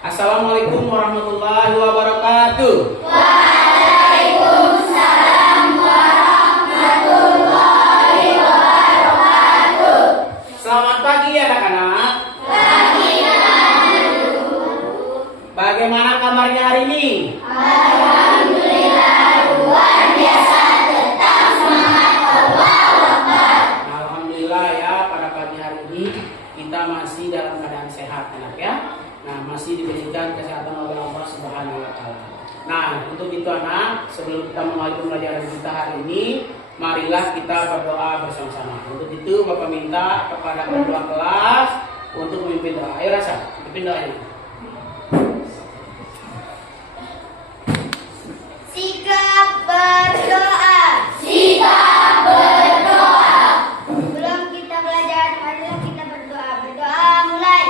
Assalamualaikum warahmatullahi wabarakatuh. Waalaikumsalam warahmatullahi wabarakatuh. Selamat pagi anak-anak. Pagi. Bagaimana kabarnya hari ini? Alhamdulillah luar biasa, tetap semangat. Allahu Akbar. Alhamdulillah ya, pada pagi hari ini kita masih dalam keadaan sehat anak ya. Nah, masih diberikan kesehatan oleh Allah Subhanahu wa taala. Nah, untuk itu anak, sebelum kita memulai pembelajaran kita hari ini, marilah kita berdoa bersama-sama. Untuk itu Bapak minta kepada ketua kelas untuk memimpin doa. Ayo Rasa, pimpin doanya. Sikap berdoa. Sikap berdoa. Sebelum kita belajar, marilah kita berdoa. Berdoa mulai.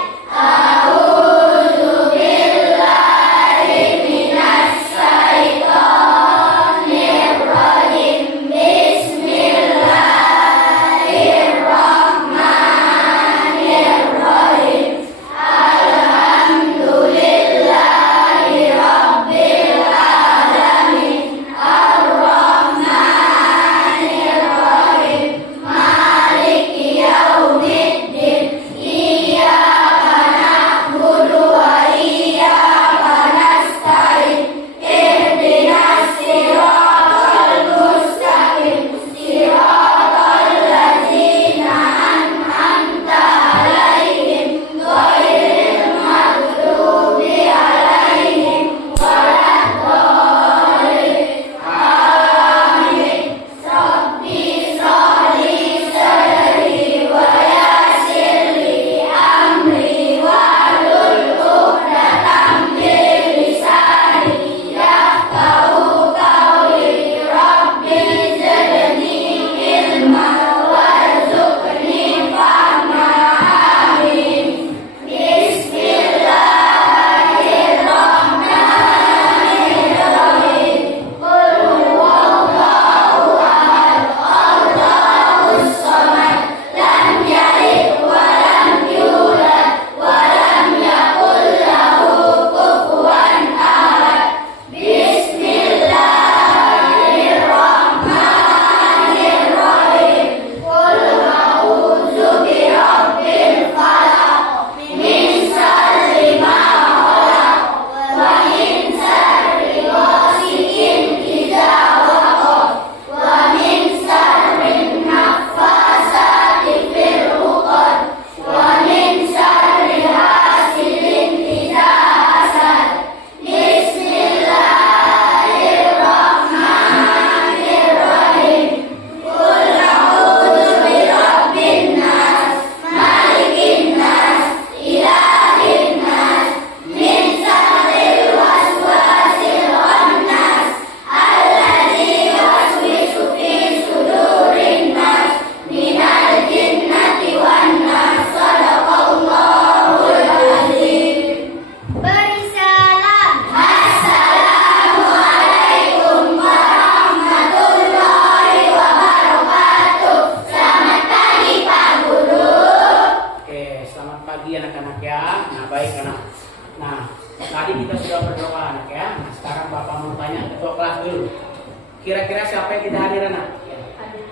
Kira-kira siapa yang tidak hadir anak?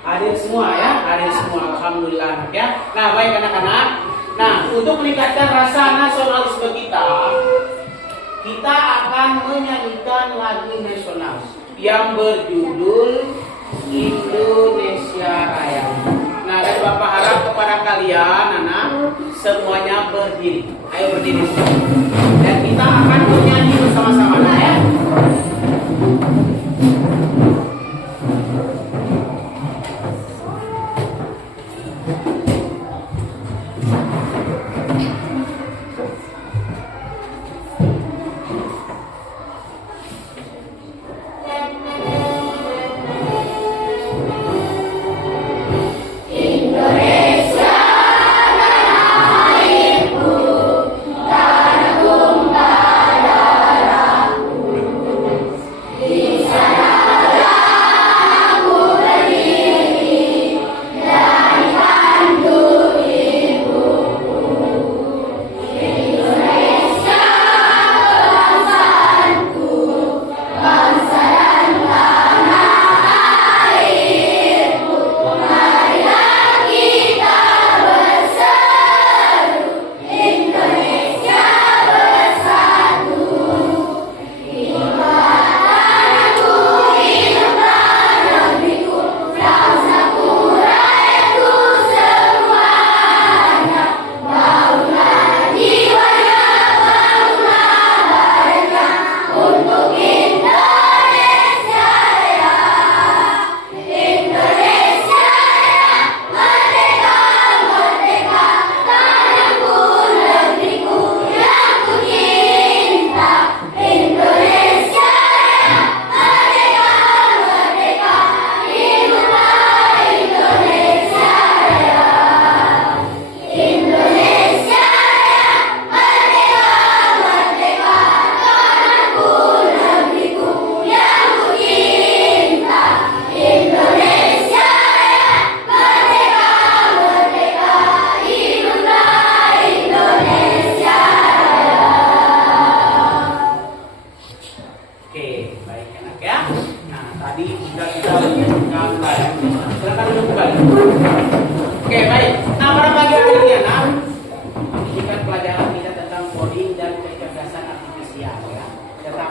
Hadir semua ya, hadir semua. Alhamdulillah anak ya. Nah baik anak-anak. Nah untuk meningkatkan rasa nasionalisme kita akan menyanyikan lagu nasional yang berjudul Indonesia Raya. Nah dan Bapak harap kepada kalian anak semuanya berdiri. Ayo berdiri semua. Dan kita akan menyanyi bersama-sama ya. Indonesia tanah airku, tanahku.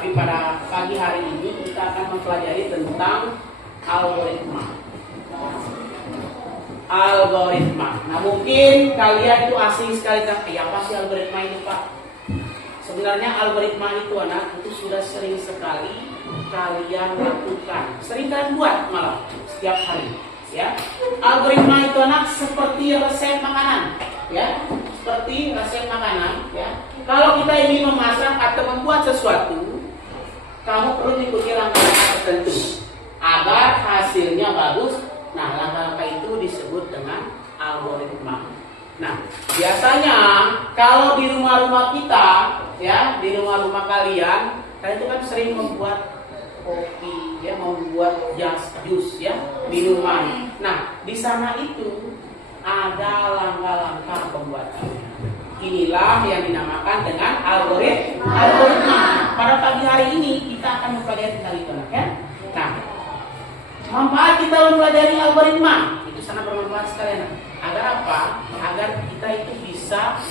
Tapi pada pagi hari ini kita akan mempelajari tentang algoritma. Algoritma. Nah, mungkin kalian itu asing sekali tentang apa sih algoritma itu, Pak? Sebenarnya algoritma itu anak itu sudah sering sekali kalian lakukan, sering kalian buat malah setiap hari, ya. Algoritma itu anak seperti resep makanan, ya, seperti resep makanan, ya. Kalau kita ingin memasak atau membuat sesuatu, kamu perlu mengikuti langkah-langkah tertentu agar hasilnya bagus. Nah, langkah-langkah itu disebut dengan algoritma. Nah, biasanya kalau di rumah-rumah kita, ya, di rumah-rumah kalian itu kan sering membuat kopi, ya, membuat jus, ya, minuman. Nah, di sana itu ada langkah-langkah pembuatannya. Inilah yang dinamakan dengan algoritma. Pada pagi hari ini kita akan mempelajari tentang itu, ya. Nah, manfaat kita mempelajari algoritma itu sangat bermanfaat sekali, nah. Agar apa? Agar kita itu bisa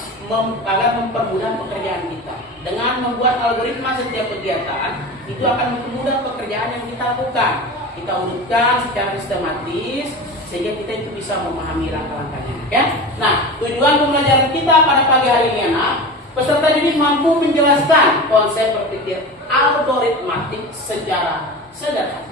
agar mempermudah pekerjaan kita. Dengan membuat algoritma setiap kegiatan, itu akan mempermudah pekerjaan yang kita lakukan. Kita urutkan secara sistematis sehingga kita itu bisa memahami langkah-langkahnya, ya. Nah, tujuan pembelajaran kita pada pagi hari ini, anak, peserta didik mampu menjelaskan konsep berpikir algoritmatik secara sederhana.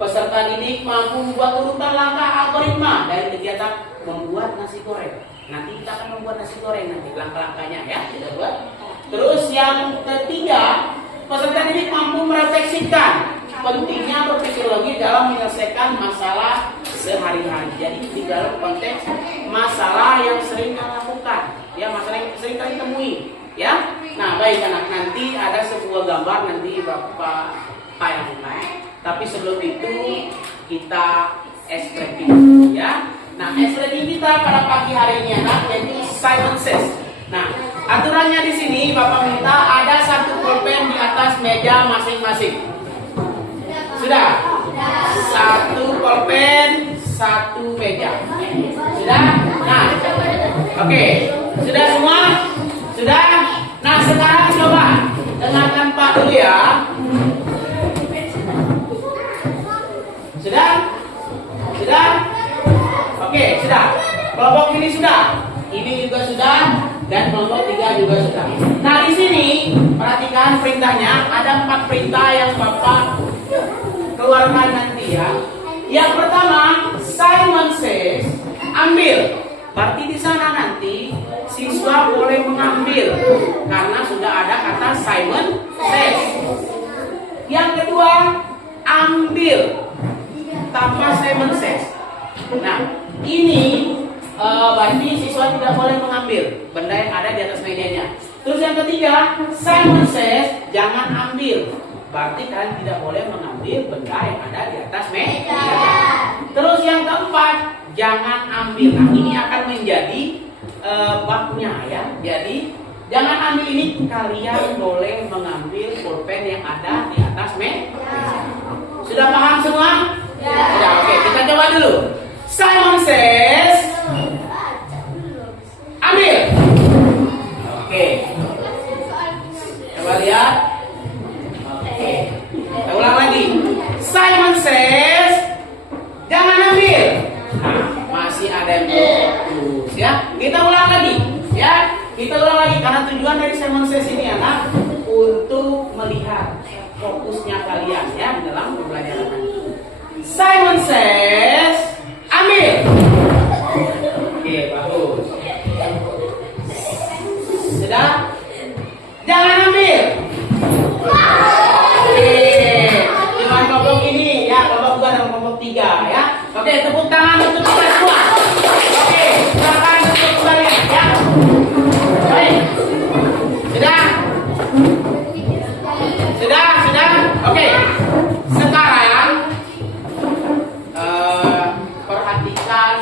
Peserta didik mampu membuat urutan langkah algoritma dari kegiatan membuat nasi goreng. Nanti kita akan membuat nasi goreng nanti langkah-langkahnya, ya, kita buat. Terus yang ketiga, peserta didik mampu merefleksikan pentingnya berpikir logis dalam menyelesaikan masalah sehari-hari. Jadi di dalam konteks masalah yang sering kita lakukan, ya, masalah yang sering kita temui, ya. Nah, baik anak, nanti ada sebuah gambar nanti Bapak tayangkan. Tapi sebelum itu kita ekspresi, ya. Nah, ekspresi kita pada pagi hari ini, anak, yaitu Simon Says. Nah, aturannya di sini Bapak minta ada satu pulpen di atas meja masing-masing. Sudah? Satu pulpen, satu meja. Sudah? Nah, oke. Sudah semua? Sudah? Nah, sekarang coba dengarkan Pak dulu, ya. Sudah? Sudah? Oke, sudah. Kelompok ini sudah. Ini juga sudah. Dan kelompok 3 juga sudah. Nah, di sini perhatikan perintahnya. Ada 4 perintah yang Bapak keluarkan nanti, ya. Yang pertama, Simon Says, ambil. Berarti di sana nanti siswa boleh mengambil karena sudah ada kata Simon Says. Yang kedua, ambil tanpa Simon Says. Nah, ini berarti siswa tidak boleh mengambil benda yang ada di atas mejanya. Terus yang ketiga, Simon Says, jangan ambil. Berarti kalian tidak boleh mengambil benda yang ada di atas meja. Terus yang keempat, jangan ambil. Nah, ini akan menjadi babnya, ya. Jadi jangan ambil ini, kalian boleh mengambil pulpen yang ada di atas meja. Sudah paham semua? Sudah, oke. Kita coba dulu. Simon Says, ambil. Oke. Coba lihat. Oke. Kita ulang lagi. Simon Says, jangan ambil. Nah, masih ada yang fokus, ya. Kita ulang lagi, ya. Kita ulang lagi karena tujuan dari Simon Says ini, anak, untuk melihat fokusnya kalian, ya, dalam pembelajaran nanti. Simon Says, ambil. Oke, bagus. Sudah? Jangan ambil. Oke. Cuma kelompok ini, ya, kelompok 2 dan kelompok 3, ya. Oke, tepuk tangan untuk kita semua. Oke, silakan untuk kembali, ya. Baik. Sudah? Sudah? Oke. Sekarang perhatikan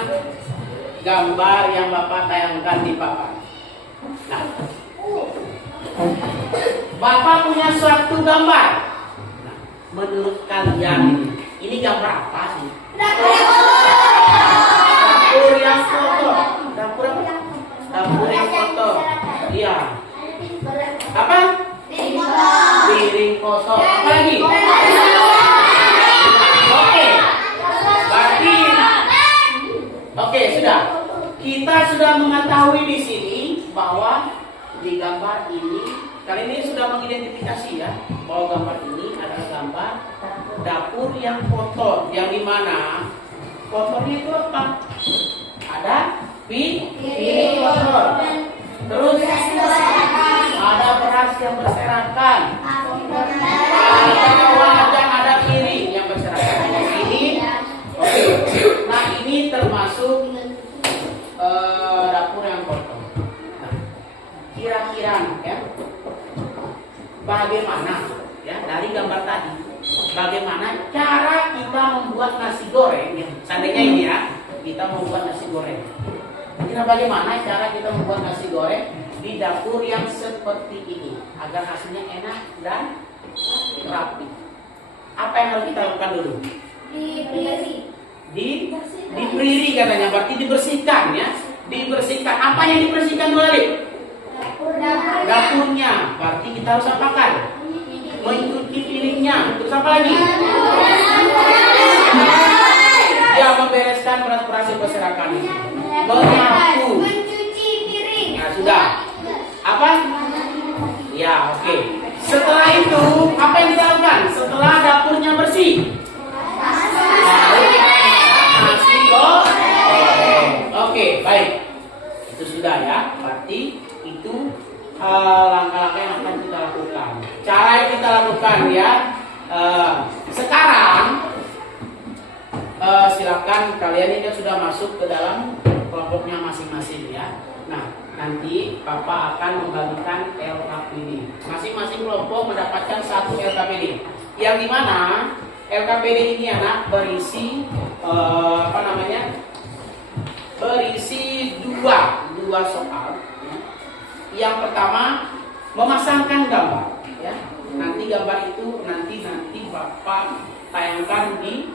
gambar yang Bapak tayangkan di papan. Nah, Bapak punya suatu gambar. Nah, menurut kalian ini gambar apa sih? Dapur yang kotor. Dapur apa? Dapur yang kotor. Iya. Apa? Piring kotor. gosok. Apa lagi? Oke. Berarti oke, sudah. Kita sudah mengetahui di sini bahwa di gambar ini, kali ini sudah mengidentifikasi ya, bahwa gambar ini adalah gambar dapur yang kotor, yang dimana kotornya itu apa? Ada piring kotor, terus ada beras yang berserakan, ada wajan, ada piring yang berserakan. Ini, oke. Nah ini termasuk dapur yang kotor. Nah, kira-kira ya, bagaimana ya dari gambar tadi? Bagaimana cara kita membuat nasi goreng? Ya, seandainya ini ya, kita membuat nasi goreng. Kira bagaimana cara kita membuat nasi goreng di dapur yang seperti ini agar hasilnya enak dan rapi? Apa yang harus kita lakukan dulu? Dipriri katanya, berarti dibersihkan ya. Dibersihkan. Apa yang dibersihkan dulu? Dapurnya. Berarti kita harus apakan? Mencuci piringnya. Terus apa lagi? Ya, membereskan beras-beras yang berserakan ini. Menyapu. Mencuci piring. Nah, sudah. Apa? Ya, oke. Setelah itu, apa yang kita lakukan? Setelah dapurnya bersih, nasi goreng. Oke, baik. Itu sudah ya. Berarti itu langkah-langkah yang akan kita lakukan. Cara yang kita lakukan ya. Sekarang silakan kalian ini sudah masuk ke dalam kelompoknya masing-masing ya. Nah, nanti Bapak akan membagikan LKPD. Masing-masing kelompok mendapatkan satu LKPD. Yang dimana LKPD ini anak berisi berisi dua soal. Ya. Yang pertama memasangkan gambar. Ya. Nanti gambar itu nanti Bapak tayangkan di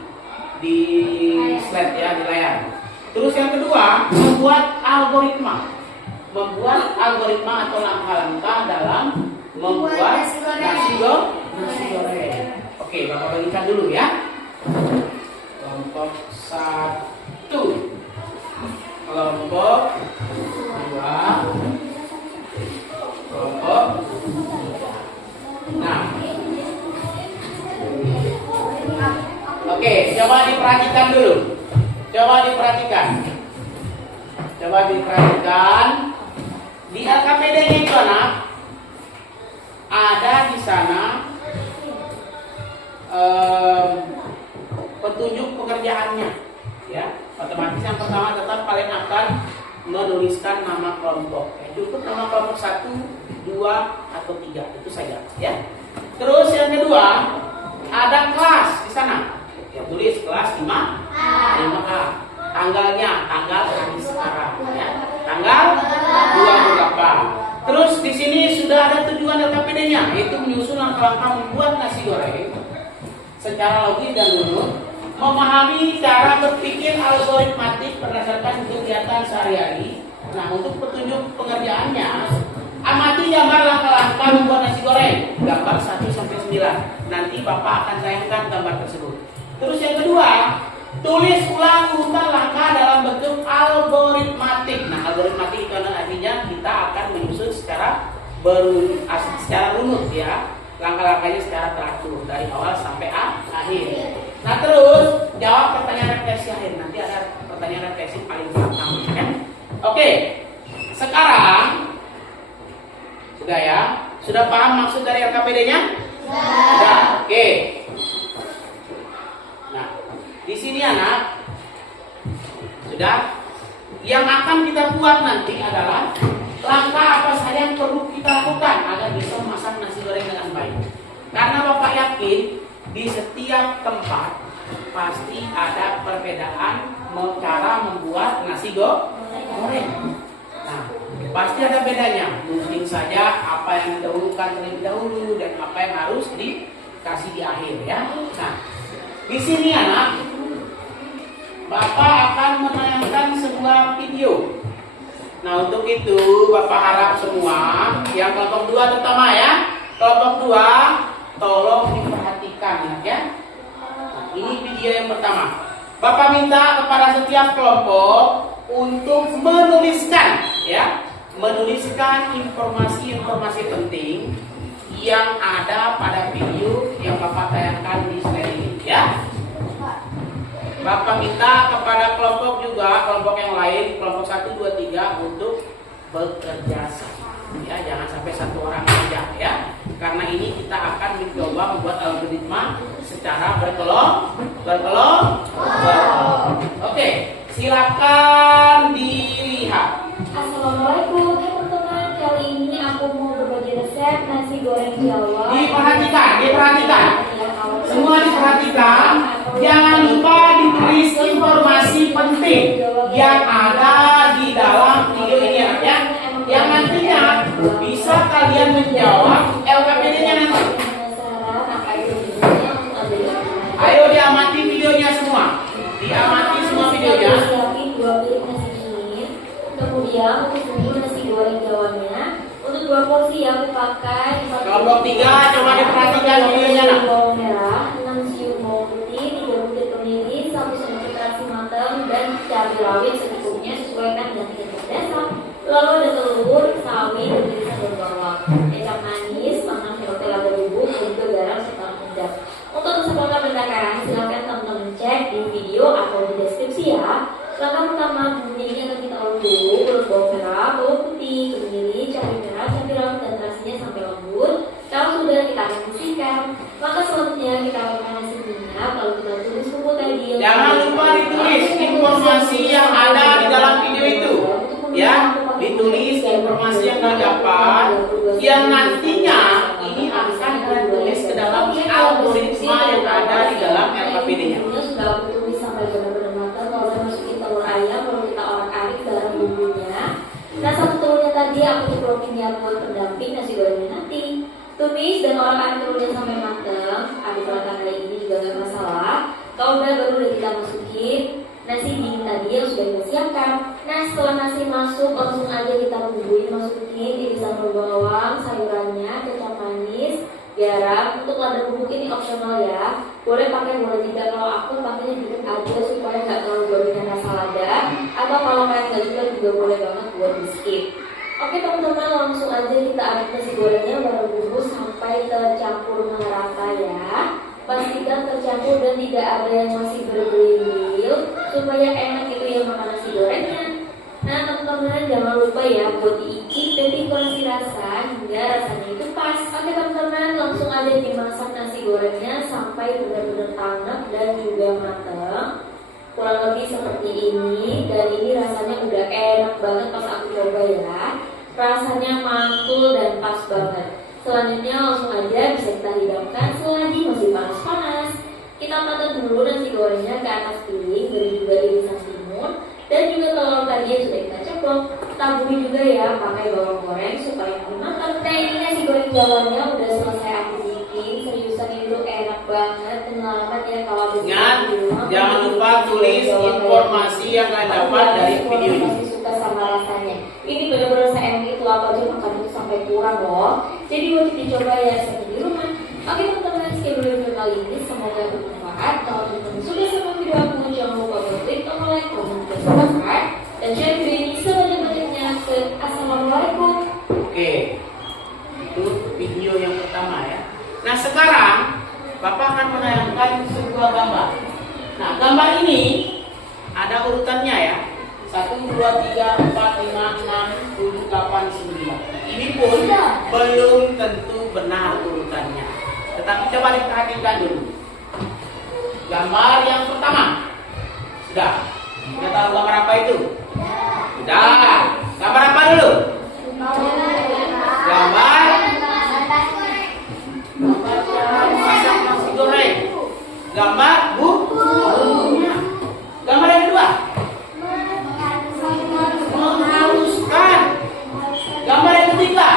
slide ya, di layar. Terus yang kedua membuat algoritma atau langkah-langkah dalam membuat nasi goreng. Oke, Bapak bagikan dulu ya. Kelompok 1, kelompok 2, kelompok 6. Oke, coba diperhatikan dulu. Coba diperhatikan. Di LKPD-nya itu anak ada di sana petunjuk pekerjaannya, ya. Otomatis yang pertama tetap kalian akan menuliskan nama kelompok. Cukup nama kelompok 1, 2, atau 3 itu saja, ya. Terus yang kedua ada kelas di sana. Ya, tulis kelas 5A. Tanggal hari sekarang, ya. Tanggal 28. Terus di sini sudah ada tujuan LKPD-nya, yaitu menyusun langkah-langkah membuat nasi goreng secara logis dan runut, memahami cara berpikir algoritmatik berdasarkan kegiatan sehari-hari. Nah, untuk petunjuk pengerjaannya, amati gambar langkah-langkah membuat nasi goreng, gambar 1-9. Nanti Bapak akan tayangkan gambar tersebut. Terus yang kedua, tulis ulang urutan langkah dalam bentuk algoritmatik. Nah, algoritmatik itu artinya kita akan menyusun secara runut ya. Langkah-langkahnya secara teratur dari awal sampai akhir. Nah, terus jawab pertanyaan refleksi akhir. Nanti ada pertanyaan refleksi paling belakang ya. Oke. Sekarang sudah ya? Sudah paham maksud dari LKPD-nya? Sudah. Oke. Nah, di sini anak sudah. Yang akan kita buat nanti adalah langkah apa saja yang perlu kita lakukan agar bisa memasak nasi goreng dengan baik. Karena Bapak yakin di setiap tempat pasti ada perbedaan cara membuat nasi goreng. Nah, pasti ada bedanya. Mungkin saja apa yang didahulukan terlebih dahulu dan apa yang harus dikasih di akhir ya. Nah, di sini anak, Bapak akan menayangkan sebuah video. Nah, untuk itu Bapak harap semua yang kelompok 2 terutama ya, kelompok 2 tolong ingat ya. Nah, ini video yang pertama. Bapak minta kepada setiap kelompok untuk menuliskan ya, menuliskan informasi-informasi penting yang ada pada video yang Bapak tayangkan di slide ini ya. Bapak minta kepada kelompok juga, kelompok yang lain, kelompok 1, 2, 3 untuk bekerja sama ya, jangan sampai satu orang saja ya. Karena ini kita akan mencoba membuat algoritma secara berkelompok. Oke, silakan dilihat. Assalamualaikum teman-teman. Kali ini aku mau berbagi resep nasi goreng Jawa. Diperhatikan. Semua diperhatikan. Jangan lupa ditulis informasi penting yang ada di dalam video ini ya. Yang nantinya bisa kalian menjawab LKPD-nya nanti. Ayo diamati videonya semua. Diamati semua videonya. Siapin 2 piring nasi dingin. Kemudian untuk bumbu nasi goreng Jawanya, untuk 2 porsi aku pakai Kelompok 3 coba diperhatikan videonya nak. bawang merah, 6 siung bawang putih, 3 butir kemiri, 1 sendok terasi matang, dan cabai rawit secukupnya sesuaikan dengan tingkat dasar. Lalu ada telur, sawi, dan irisan daun bawang, kecap manis, 6 sendok teh lada bubuk, dan juga garam serta penyedap. Untuk resep lengkap dan takaran silahkan teman-teman cek di video atau di deskripsi ya. Langkah pertama, bumbunya akan kita ulek dulu, urut bawang merah, bawang putih, kemiri, cabai merah, cabai rawit, dan terasinya sampai lembut. Kalau sudah, kita akan bersihkan. Maka selanjutnya kita akan panasi minyak, lalu kita tulis bumbu tadi. Jangan lupa ditulis informasi yang ada di dalam video itu. Ya, ditulis informasi yang terdapat yang nantinya ini akan ditulis ke dalam algoritma yang ada di dalam LKPD-nya. Sudah aku tulis sampai benar-benar matang. Kalau udah masukin telur ayam, baru kita orak-arik dalam bumbunya. Nah, 1 telurnya tadi aku cukupin ya buat pendamping nasi gorengnya nanti. Tumis dan orak-arik telurnya sampai matang. Aduk rata kali ini juga nggak masalah. Kalau udah, baru kita masukin nasi dingin tadi yang sudah kita siapkan. Nah, setelah nasi masuk, langsung aja kita bumbuin, masukin irisan daun bawang, sayurannya, kecap manis, garam. Untuk lada bubuk ini opsional ya. Boleh pakai, boleh tidak. Kalau aku pakainya dikit aja supaya nggak terlalu dominan rasa lada. Atau kalau kalian nggak juga boleh banget buat di skip. Oke teman-teman, langsung aja kita aduk nasi gorengnya bareng bumbu sampai tercampur merata ya. Pastikan tercampur dan tidak ada yang masih bergelimil supaya enak itu ya makan nasi gorengnya. Nah teman-teman, jangan lupa ya buat diicip dan dikoreksi rasa hingga rasanya itu pas. Oke teman-teman, langsung aja dimasak nasi gorengnya sampai benar-benar tanak dan juga matang. Kurang lebih seperti ini, dan ini rasanya udah enak banget pas aku coba ya. Rasanya mantul dan pas banget. Selanjutnya langsung aja bisa kita hidangkan selagi masih panas-panas. Kita patah dulu nasi gorengnya ke atas piring, beri juga irisan timun dan juga telur tadi yang sudah kita ceplok. Taburi juga ya pakai bawang goreng supaya lebih matang. Nah, ini nasi goreng Jawanya udah selesai aku bikin. Seriusan itu enak banget. Pengalaman ya kalau ada Ingat, jangan lupa tulis informasi yang kalian dapat dari video ini. Masih suka sama rasanya. Ini benar-benar seenak itu, aku aja makan itu sampai kurang loh. Jadi wajib dicoba ya sampai di rumah. Oke teman-teman, sekian dulu video kali ini. Semoga bermanfaat. Kalau teman-teman suka sama video aku, jangan lupa klik tombol like, komen, dan subscribe, dan share video ini sebanyak-banyaknya. Assalamualaikum. Oke, itu video yang pertama ya. Nah sekarang Bapak akan menayangkan sebuah gambar. Nah gambar ini ada urutannya ya. 1, 2, 3, 4, 5, 6, 7, 8, 9. Ini pun belum tentu benar urutannya. Tetapi coba diperhatikan dulu. Gambar yang pertama. Sudah? Sudah tahu gambar apa itu? Sudah. Gambar apa dulu? Gambar masak nasi goreng. Gambar bumbunya. Gambar yang kedua. Menghaluskan. Gambar yang ketiga.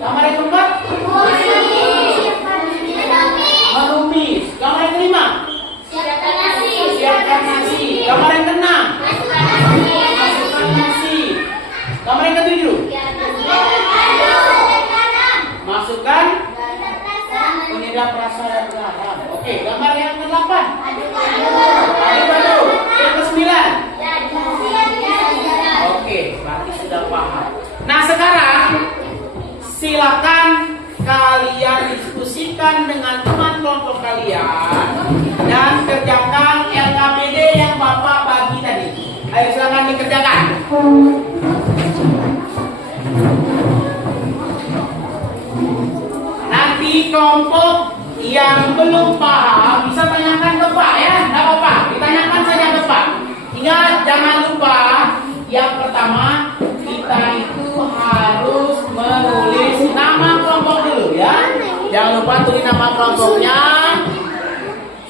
Gambar yang keempat. Menumis. Gambar yang kelima. Siapkan nasi. Gambar yang keenam. Masukkan nasi. Gambar yang ketujuh. Masukkan diskusikan dengan teman kelompok kalian dan kerjakan LKPD yang Bapak bagi tadi. Ayo silakan dikerjakan. Nanti kelompok yang belum paham bisa tanyakan ke Pak ya, nggak apa-apa, ditanyakan saja ke Pak. Ingat, jangan lupa yang pertama kita itu harus menulis nama kelompok dulu ya. Jangan lupa tulis nama kelompoknya,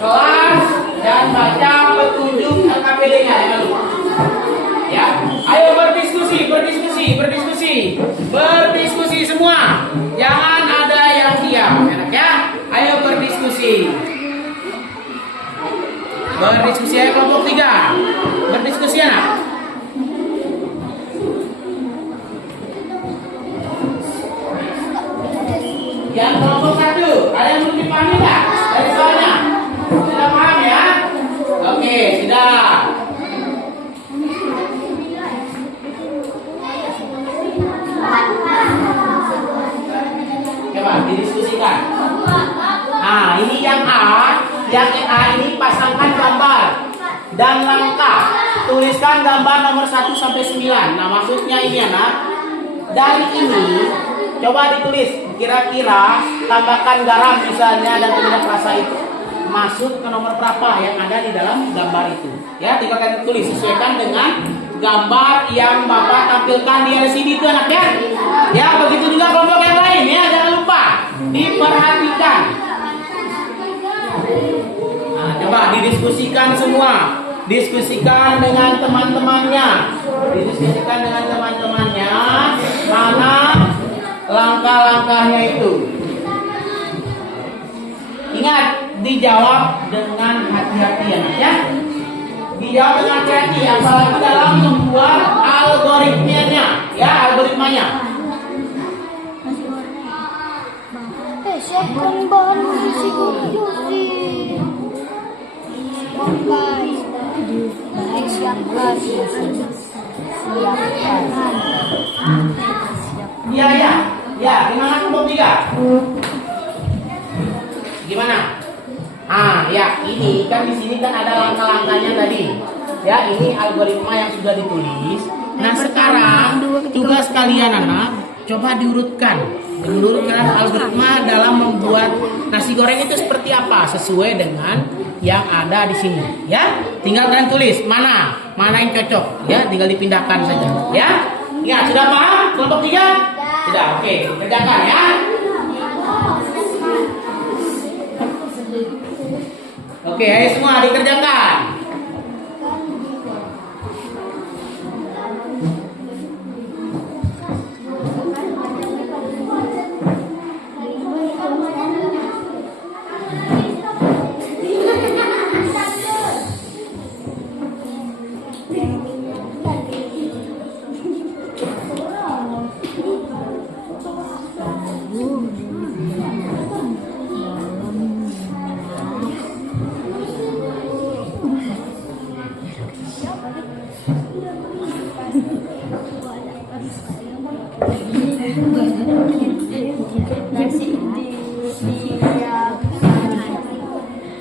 kelas, dan baca petunjuk LKPD-nya. Jangan lupa. Ya, ayo berdiskusi semua. Jangan ada yang diam, enak ya. Ayo berdiskusi. Berdiskusi ayo kelompok 3. Berdiskusi anak. Yang kelompok 1, ada yang belum dipahami nggak dari soalnya? Sudah paham ya? Oke, sudah. Coba didiskusikan. Nah, ini yang A ini pasangkan gambar dan langkah. Tuliskan gambar nomor 1 sampai 9. Nah, maksudnya ini anak. Dari ini coba ditulis kira-kira tambahkan garam misalnya dan penyedap rasa itu masuk ke nomor berapa yang ada di dalam gambar itu. Ya, tinggal kalian tulis sesuaikan dengan gambar yang Bapak tampilkan di LCD itu anak ya. Ya, begitu juga kelompok yang lain ya, jangan lupa diperhatikan. Nah, coba didiskusikan semua. Diskusikan dengan teman-temannya. Mana langkah-langkahnya itu. Ingat, dijawab dengan hati-hati ya. Dijawab dengan hati-hati, apalagi dalam membuat algoritmanya, ya algoritmanya. Kan baru siguro Ya, gimana kelompok 3? Gimana? Ya, ini kan di sini kan ada langkah-langkahnya tadi. Ya, ini algoritma yang sudah ditulis. Nah, sekarang tugas kalian anak, coba diurutkan. Menurutkan algoritma dalam membuat nasi goreng itu seperti apa sesuai dengan yang ada di sini. Ya, tinggal kalian tulis mana yang cocok. Ya, tinggal dipindahkan saja. Ya, sudah paham kelompok 3? Sudah, oke, kerjakan ya. Oke, ayo semua dikerjakan.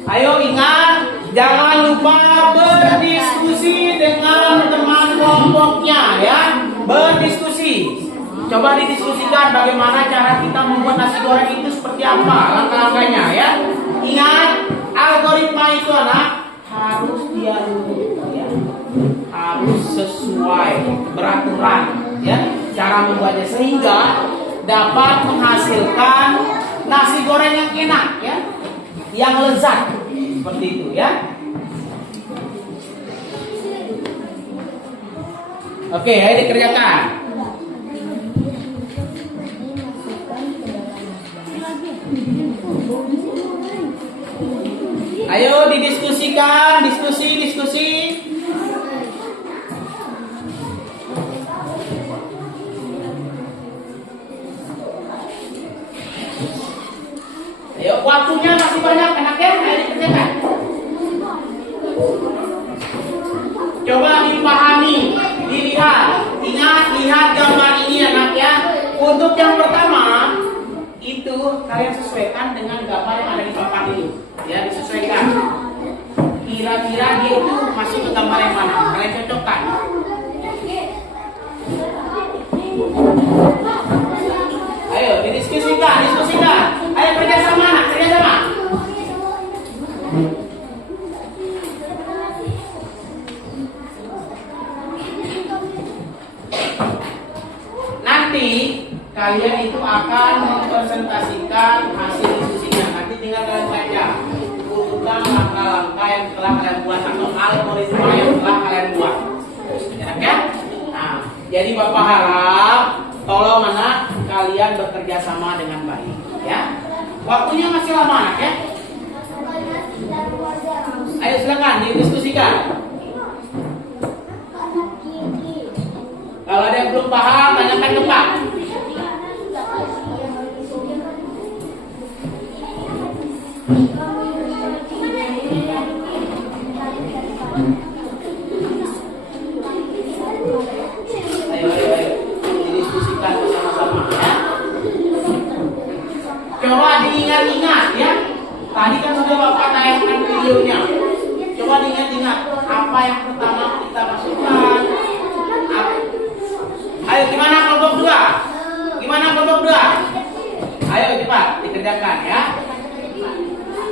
Ayo ingat, jangan lupa berdiskusi dengan teman kelompoknya ya. Berdiskusi. Coba didiskusikan bagaimana cara kita membuat nasi goreng itu seperti apa, langkah-langkahnya ya. Ingat, algoritma itu anak harus diarut ya. Harus sesuai beraturan ya. Cara membuatnya sehingga dapat menghasilkan nasi goreng yang enak ya. Yang lezat seperti itu ya. Oke, ayo dikerjakan. Ayo didiskusikan, diskusi. Ayo, waktunya masih banyak, enak ya? Ayo dikerjakan. Coba dipahami, dilihat. Ingat, lihat gambar ini anak ya. Untuk yang pertama, itu kalian sesuaikan dengan gambar yang ada di papan ini. Ya, disesuaikan. Kira-kira dia itu masuk ke gambar yang mana? Kalian cocokkan. Ayo, didiskusikan. Ayo kerjasama. Nanti kalian itu akan mempresentasikan hasil diskusinya. Nanti tinggal kalian baca urutan langkah-langkah yang telah kalian buat atau algoritma yang telah kalian buat. Ya? Nah, jadi Bapak harap tolong anak kalian bekerja sama dengan baik. Ya, waktunya masih lama anak ya. Ayo silakan didiskusikan. Kalau ada yang belum paham, tanyakan ke Pak. Ayo. Didiskusikan bersama-sama ya. Coba diingat-ingat ya. Tadi kan sudah Bapak tayangkan videonya. Coba diingat-ingat apa yang pertama kita masukkan. Ayo gimana kelompok 2? Ayo cepat dikerjakan ya.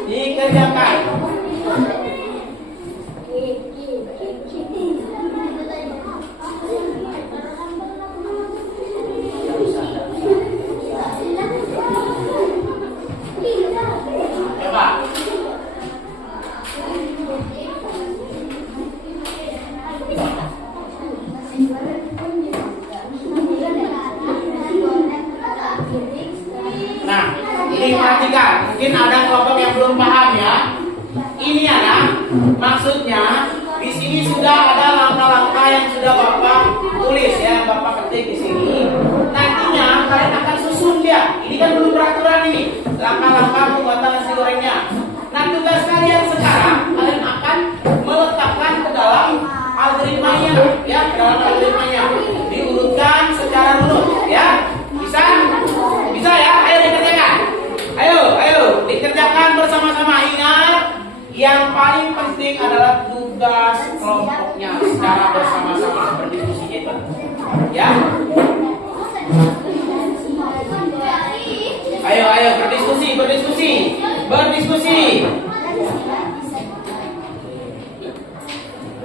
Dikerjakan. Coba. Nah, ini perhatikan. Mungkin ada kelompok yang belum paham ya. Ini ya, maksudnya di sini sudah ada langkah-langkah yang sudah Bapak tulis ya, Bapak ketik di sini. Nantinya kalian akan susun dia. Ini kan belum peraturan ini. Langkah-langkah pembuatan nasi gorengnya. Nah, tugas kalian sekarang kalian akan meletakkan ke dalam algoritmanya ya, ke dalam algoritmanya. Diurutkan secara runut ya. Bisa? Bisa ya? Ayo dikerjakan. Ayo dikerjakan bersama-sama. Ingat, yang paling penting adalah tugas kelompoknya secara bersama-sama berdiskusi itu. Ya. Ayo berdiskusi.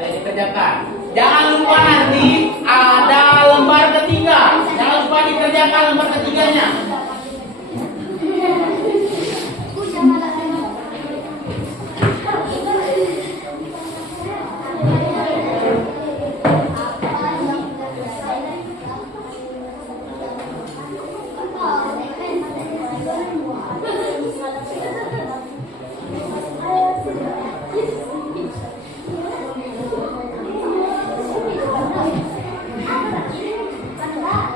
Ayo dikerjakan. Jangan lupa nanti ada lembar ketiga. Jangan lupa dikerjakan lembar ketiganya.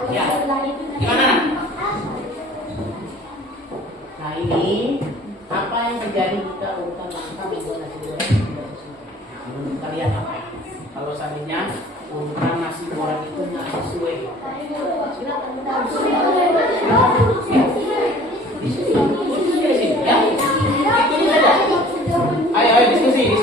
Ya, gimana? Nah ini apa yang terjadi jika urutan langkah membuat nasi goreng tidak sesuai? Nah, menurut kalian apa? Kalau seandainya urutan nasi goreng itu nggak sesuai, diskusi ya. Itu saja. Ayo diskusi.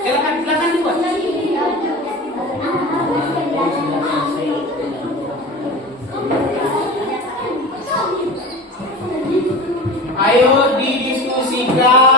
Silakan dibuat. Ayo didiskusikan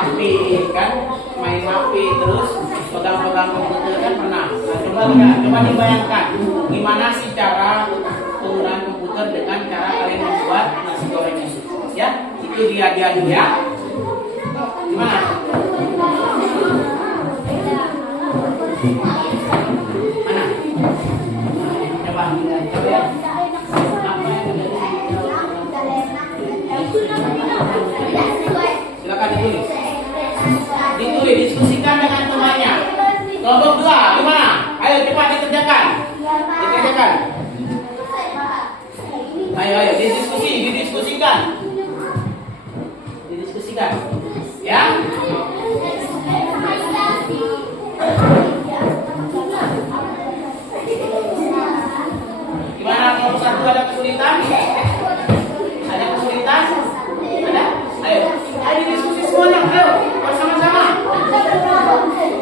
HP kan, main HP terus pegang-pegang komputer kan pernah. Nah, coba dibayangkan gimana sih cara penggunaan komputer dengan cara kalian membuat nasi goreng ini. Ya, itu dia dulu ya. Gimana? Mana? Coba ya. Silakan ditulis. Diskusikan dengan temannya. Kelompok 2, gimana? Ayo cepat dikerjakan. Ayo, didiskusikan. Ya. Gimana kelompok 1 ada kesulitan? Ada? Ayo diskusi semuanya. Ayo bersama-sama.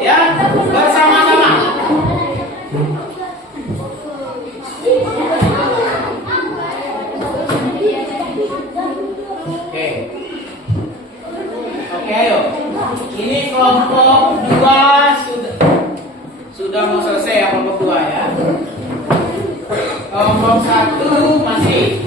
Ya, bersama-sama. Oke, ayo. Ini kelompok 2 sudah mau selesai ya, kelompok 2 ya. Kelompok 1 masih.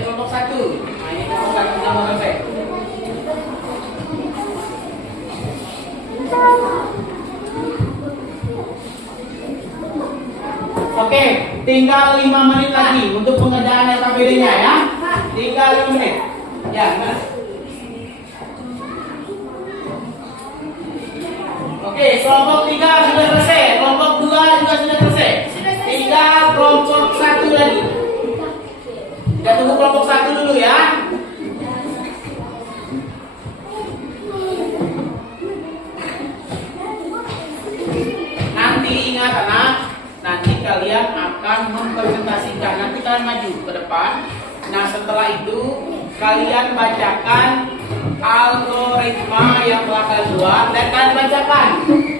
Kelompok 1. Nah, ini kelompok 1 sudah mau selesai. Oke, tinggal 5 menit lagi untuk pengerjaan LKPD-nya ya. Tinggal 5 menit. Ya, nah. Oke, kelompok 3 sudah selesai. Kelompok 2 juga sudah selesai. Tinggal kelompok 1 lagi. Kita tunggu kelompok 1 dulu ya. Nanti ingat anak, nanti kalian akan mempresentasikan. Nanti kalian maju ke depan. Nah, setelah itu kalian bacakan algoritma yang telah kalian buat dan kalian bacakan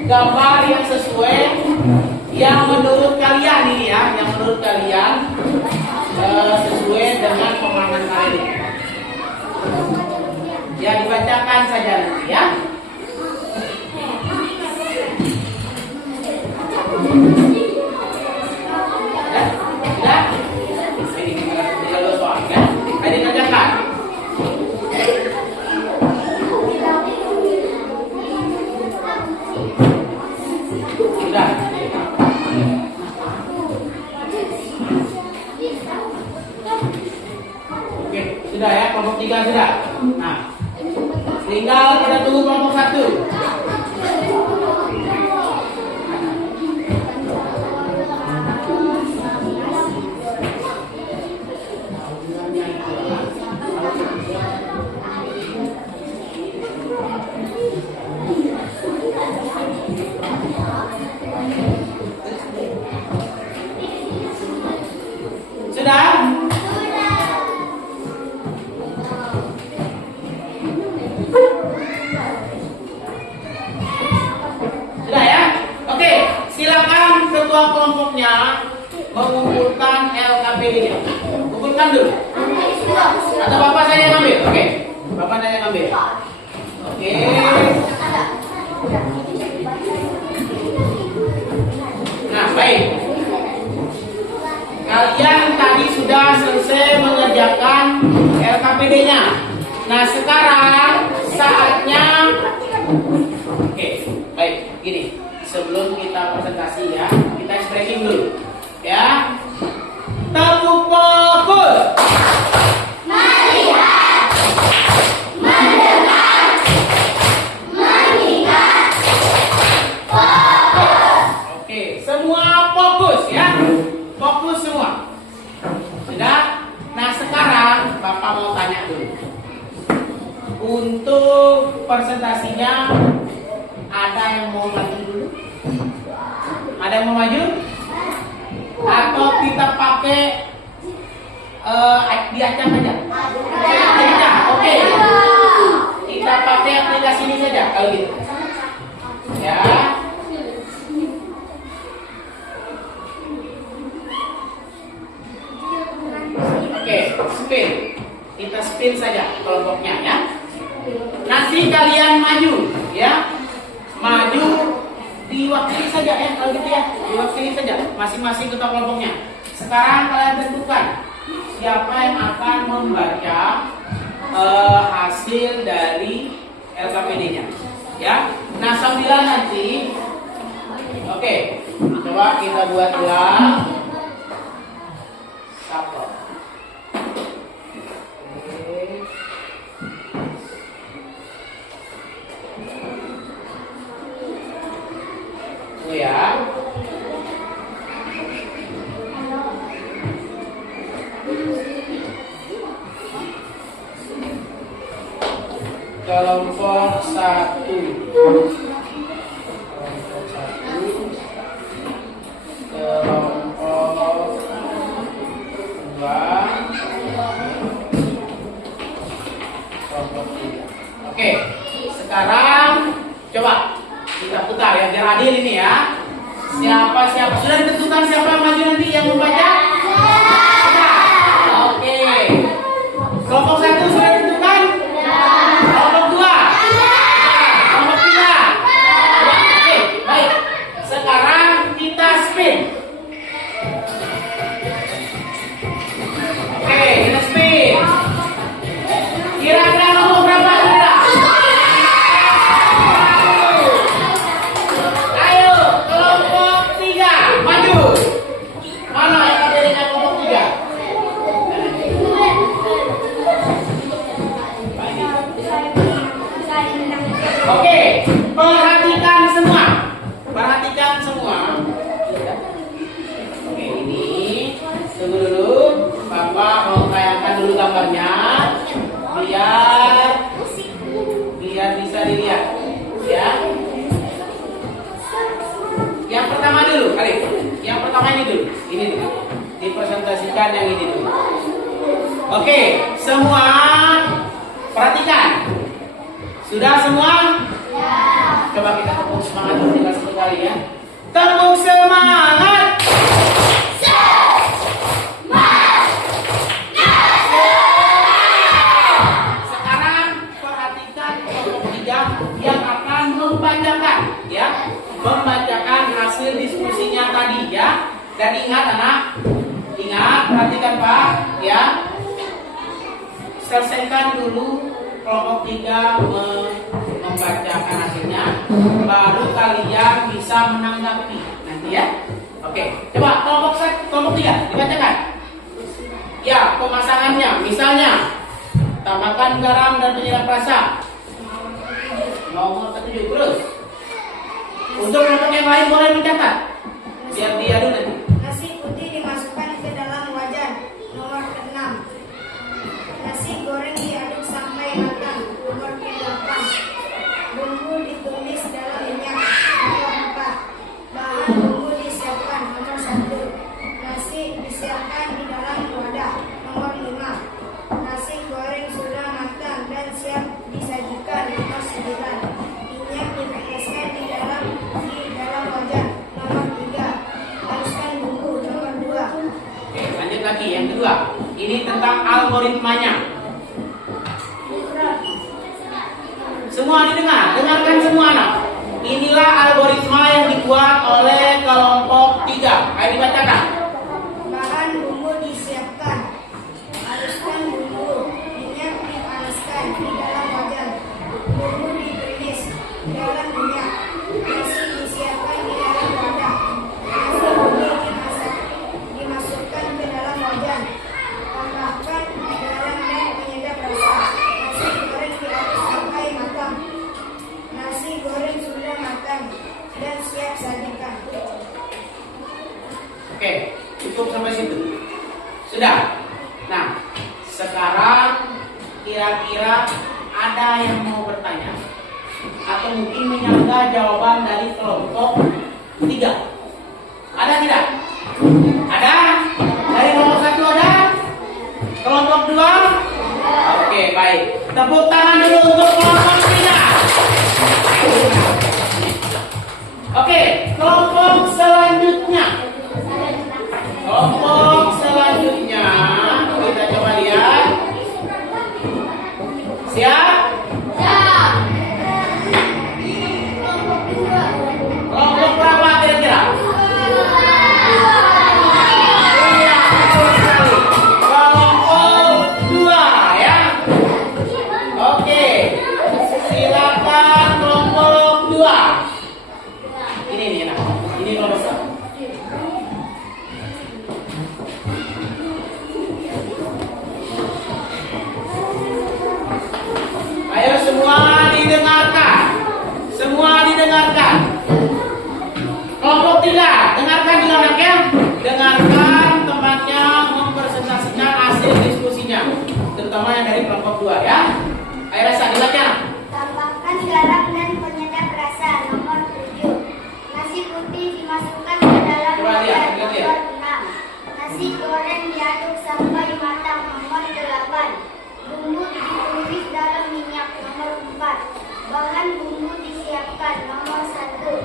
gambar yang sesuai yang menurut kalian ini ya, yang menurut kalian sesuai dengan pemahaman kalian. Ya, dibacakan saja nanti ya. Sudah? Ini tinggal soal ya. Ayo dibacakan. Sudah. Oke, sudah ya, kelompok 3 sudah. Nah, tinggal kita tunggu kelompok 1. Sudah? ketua kelompoknya mengumpulkan LKPD-nya. Kumpulkan dulu. Atau Bapak saya yang ambil? Oke. Bapak saya yang ambil. Oke. Nah, baik. Kalian tadi sudah selesai mengerjakan LKPD-nya. Nah, sekarang saatnya. Oke, baik. Gini, sebelum kita presentasi ya, kita stretching dulu. Ya. Tepuk fokus. Melihat, mendengar, mengingat, fokus. Oke, semua fokus ya. Fokus semua. Sudah? Nah, sekarang Bapak mau tanya dulu. Untuk presentasinya ada yang mau maju dulu? Ada yang mau maju? Atau kita pakai diacak saja? Diacak, oke. Kita pakai aplikasi ini saja kalau gitu. Ya. Oke, spin. Kita spin saja kelompoknya ya. Nanti kalian maju ya. Maju diwakili saja ya kalau gitu ya. Diwakili saja masing-masing ketua kelompoknya. Sekarang kalian tentukan siapa yang akan membaca hasil dari LKPD-nya ya. Nah, sambilan nanti oke, coba kita buat ulang. Satu. Ya. Kelompok 1. Kelompok 2. Kelompok 3. Oke, sekarang coba kita putar ya, biar adil ini ya. Siapa sudah ditentukan siapa yang maju nanti yang membaca? Sudah. Oke. Kelompok 1 sudah ditentukan? Kelompok 2? Kelompok 3? Oke, baik. Sekarang kita spin. Oke, kita spin. Kira-kira nomor berapa kira? Oke, perhatikan semua. Perhatikan semua. Oke, ini tunggu dulu. Bapak mau tayangkan dulu gambarnya biar bisa dilihat. Ya. Yang pertama dulu, kali. Yang pertama ini dulu. Ini dulu. Dipresentasikan yang ini dulu. Oke, semua perhatikan. Sudah semua? Ya. Coba kita tepuk semangat dulu tinggal satu kali ya. Tepuk semangat. Sekarang perhatikan kelompok 3 yang akan membacakan ya. Membacakan hasil diskusinya tadi ya. Dan ingat anak, ingat perhatikan Pak ya. Selesaikan dulu kelompok 3 membacakan hasilnya, baru kalian bisa menanggapi nanti ya. Oke, coba kelompok 3 dibacakan. Ya, pemasangannya, misalnya tambahkan garam dan penyedap rasa. Nomor 7 terus. Untuk kelompok yang lain boleh mencatat. Biar diadu nanti. Nasi putih dimasukkan ke dalam wajan. Nomor 6. Nasi goreng diaduk sampai matang. Nomor 8. Bumbu ditumis dalam minyak. Nomor 4. Bahan bumbu disiapkan. Nomor 1. Nasi disiapkan di dalam wadah. Nomor 5. Nasi goreng sudah matang dan siap disajikan. Nomor 9. Minyak diteteskan di dalam wajan. Nomor 3. Ini tentang algoritmanya. Semua didengar, dengarkan semua anak. Inilah algoritma yang dibuat oleh kelompok 3. Ayo dibacakan. Bahan bumbu disiapkan. Haluskan bumbu. Minyak dipanaskan di dalam wajan. Bumbu ditumis dalam minyak. Nasi disiapkan di dalam wadah. Nasi putih dimasukkan ke dalam wajan. Tambahkan garam dan penyedap rasa. Nasi goreng diaduk sampai matang. Nasi goreng sudah matang dan siap sajikan. Oke, cukup sampai situ. Sudah. Nah, sekarang kira-kira ada yang mau bertanya atau mungkin menyangka jawaban dari kelompok 3. Ada tidak? Ada? Dari kelompok 1 ada? Kelompok 2? Oke, baik. Tepuk tangan dulu untuk kelompok 3. Oke, kelompok selanjutnya. Kelompok selanjutnya kita coba lihat. Siap? Siap. Kelompok berapa kira-kira? Iya, betul sekali. Kelompok 2 ya. Oke. Silakan kelompok 2. Ini nih, nah. Ini kelompok 2. Ayo semua didengarkan. Semua didengarkan. Kelompok 3, dengarkan juga anak ya. Dengarkan tempatnya mempresentasikan hasil diskusinya, terutama yang dari kelompok 2 ya. Ayo Rasa dibaca. Tambahkan garam dan penyedap rasa nomor 7. Nasi putih dimasukkan ke dalam Coba lihat, wajan lihat. nomor 6. Nasi goreng diaduk sampai matang nomor 8. Bumbu ditumis dalam minyak nomor 4. Bahan bumbu disiapkan nomor 1.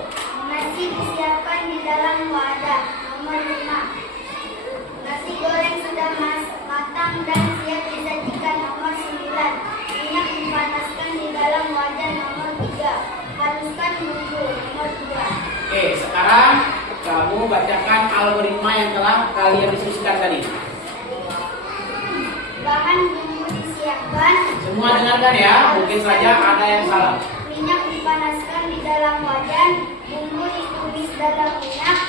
Nasi disiapkan di dalam wadah nomor 5. Nasi goreng sudah matang dan siap disajikan nomor 9. Minyak dipanaskan di dalam wajan nomor 3. Haluskan bumbu nomor 2. Oke, sekarang kamu bacakan algoritma yang telah kalian diskusikan tadi. Bahan bumbu disiapkan. Semua dengarkan ya, mungkin saja ada yang salah. Minyak dipanaskan di dalam wajan. Bumbu ditumis dalam minyak.